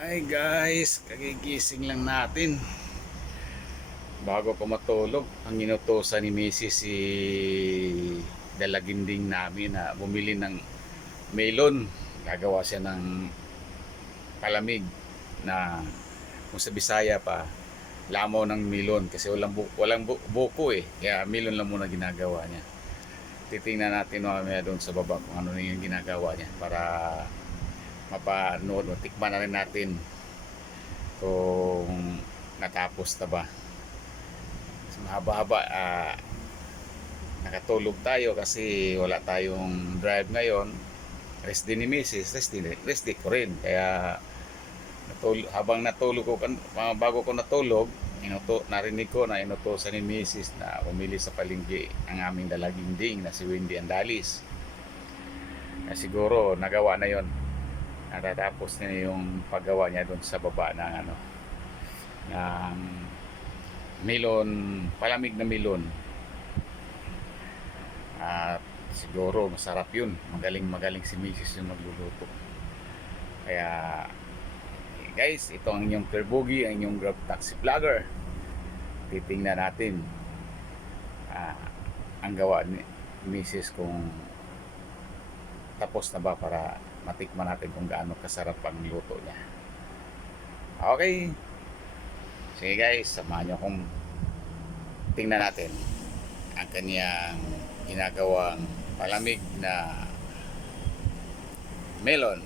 Ay guys, kagigising lang natin. Bago ko matulog, ang inutosan ni Mrs. si dalaginding namin na bumili ng melon. Gagawa siya ng palamig na kung sa Bisaya pa, lamaw ng melon kasi walang buko eh. Kaya melon lang muna ginagawa niya. Titingnan natin mamaya doon sa baba kung ano yung ginagawa niya para mapanood o tikman na rin natin kung natapos na ba. Mahaba-haba, nakatulog tayo kasi wala tayong drive ngayon. Rest din ni Mrs. Rest din ko rin. Kaya habang natulog ko, bago ko natulog, narinig ko na inutosan ni Mrs. na umili sa palengke ang aming dalaginding na si Wendy Andalis. Siguro nagawa na yon. Natatapos na yung paggawa niya doon sa baba ng ng melon, palamig na melon. At siguro masarap yun. Magaling si Mrs. yung magluluto. Kaya guys, ito ang inyong Perbugi, ang inyong Grab Taxi Vlogger. Titingnan natin ang gawa ni Mrs. kung tapos na ba para matikman natin kung gaano kasarap ang luto niya. Okay. Sige guys, samahan nyo akong tingnan natin ang kanyang ginagawang palamig na melon.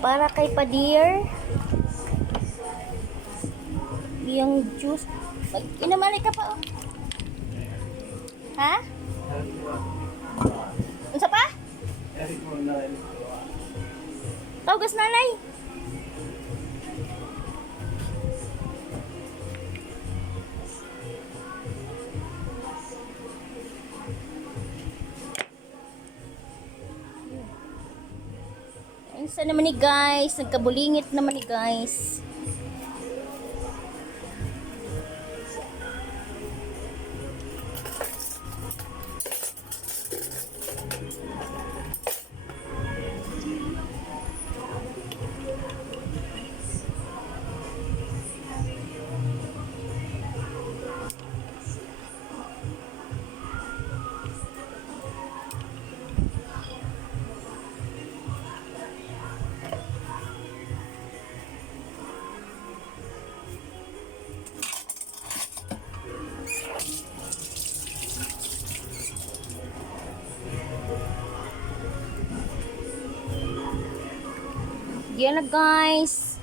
Para kay Padir, yung juice. Inamali ka pa, oh. Ha? Unsa pa? Tawagas nanay. Ayun naman ni guys, nagkabulingit naman ni guys. Yan na guys.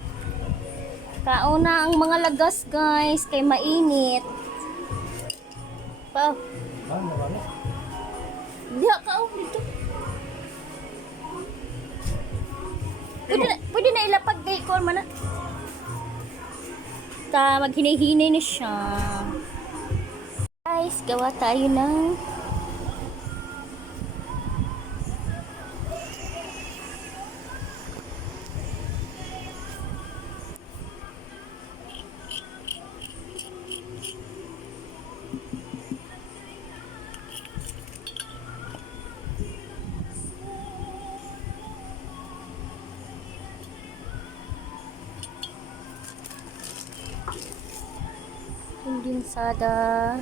Tao na ang mga lagas guys, kay mainit. Pa. Diha ka oh dito. Pwede na ilapag kay kon man na. Maghinay-hinay na siya. Guys, gawa tayo ng kondensada.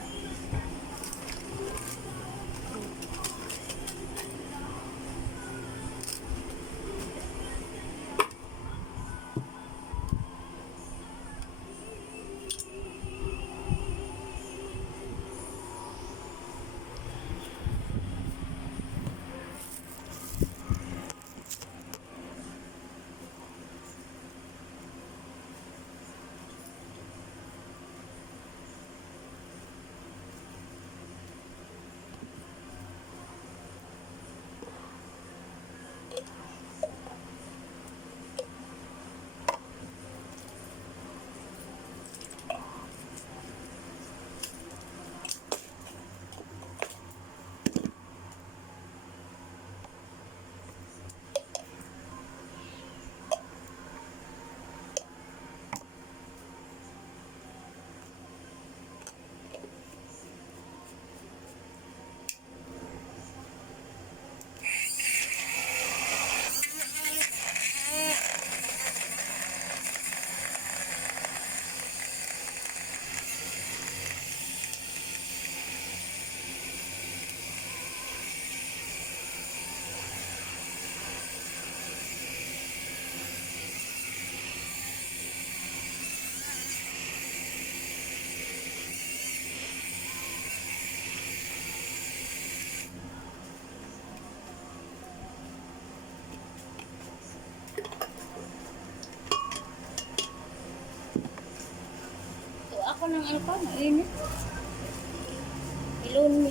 ano pa, mainit. Milon.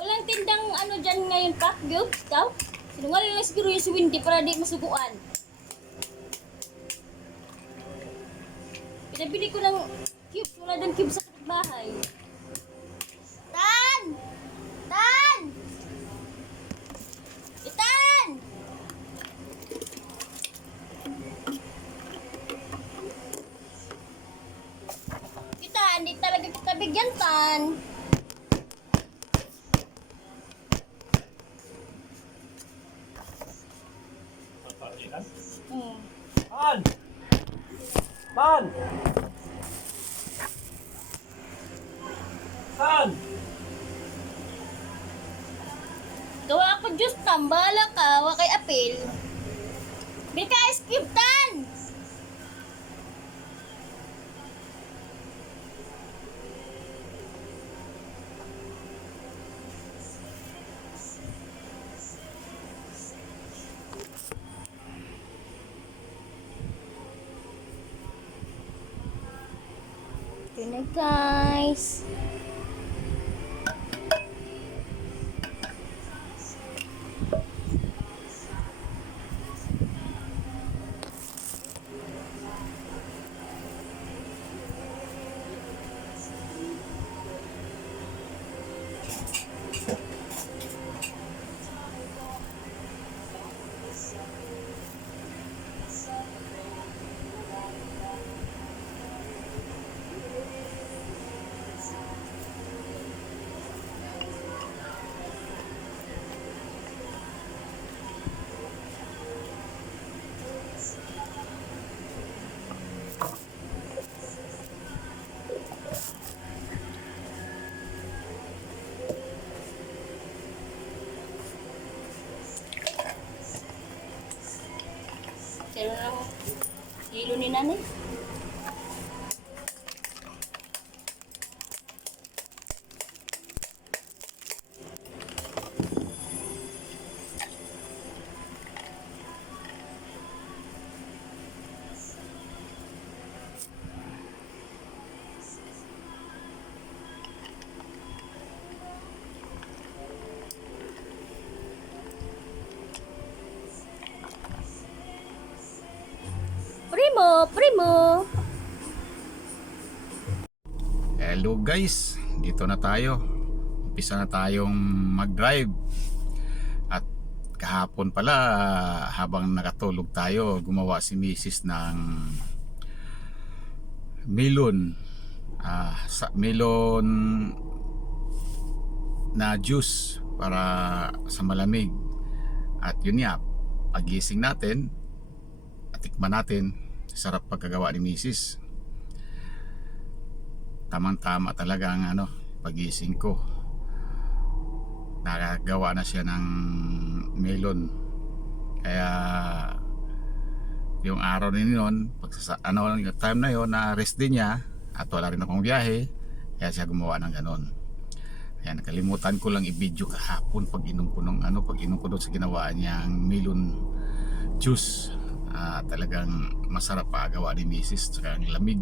Walang tindang ano dyan ngayon, Pak, Gyob, daw? Sinungaling lang siguro yung si Wendy para di masubuan. Pinabili ko ng cube, wala doon cube sa kapitbahay. Tan! Tan! Itan! Kita, hindi talaga kita bigyan, Tan. Man! Man! San? Gawa ako Diyos, tambala ka, wa kay apel. Bil ka ice cube, Tan! Ito na guys. Pero lang hilo ni nanay. Primo. Hello guys, dito na tayo. Umpisa na tayong mag-drive. At kahapon pala, habang nakatulog tayo, gumawa si Mrs. ng melon. Melon na juice para sa malamig. At yun nga, pagising natin, at tikman natin, sarap pagkagawa ni Mrs. Tamang-tama talaga ang pagising ko. Nakagawa na siya ng melon. Kaya yung araw din noon, yung time na yon, na rest din niya at wala rin akong biyahe, kaya siya gumawa ng ganon. Kaya nakalimutan ko lang i-video kahapon pag inom ko doon sa ginawa niyang melon juice. Talagang masarap pa gawa ni Mrs. Tsaka ang lamig.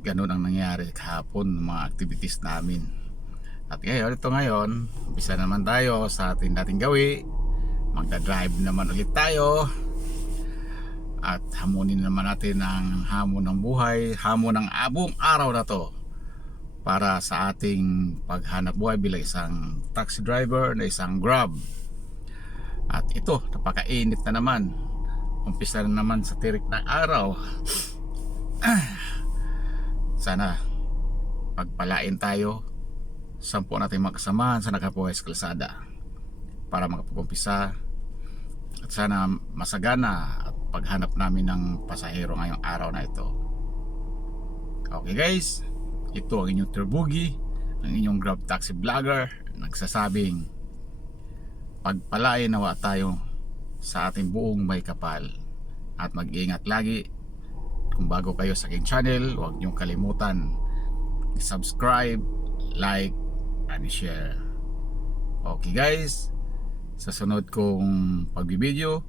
ganun ang nangyari kahapon, mga activities namin. At ngayon, umpisa naman tayo sa ating dating gawi. Magdadrive naman ulit tayo. At hamunin naman natin ang hamon ng buhay, hamon ng abong araw na to para sa ating paghanap buhay bilang isang taxi driver na isang Grab. At ito, napakainit na naman. Umpisa na naman sa tirik ng araw. Sana pagpalain tayo 10 natin makasamahan sa Nakabuhay sa Kalsada para makapag-umpisa at sana masagana at paghanap namin ng pasahero ngayong araw na ito. Okay guys, ito ang inyong Turbugi, ang inyong Grab Taxi Vlogger, nagsasabing pagpalain nawa tayo sa ating buong may kapal at mag-iingat lagi. Kung bago kayo sa aking channel, huwag niyong kalimutan subscribe, like, and share. Okay guys, sa sunod kong pagbibideo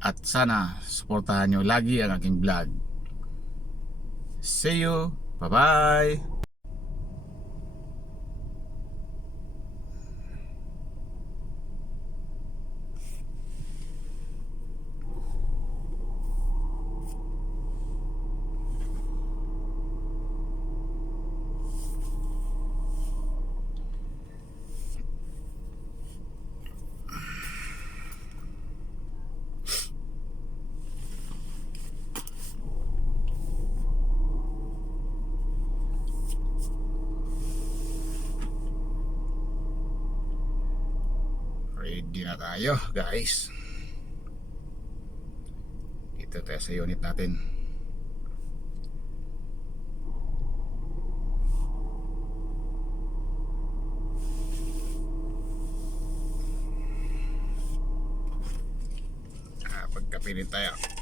at sana suportahan nyo lagi ang aking vlog. See you, bye bye. Ready na tayo guys. Ito tayo sa unit natin. Pagkapilit tayo.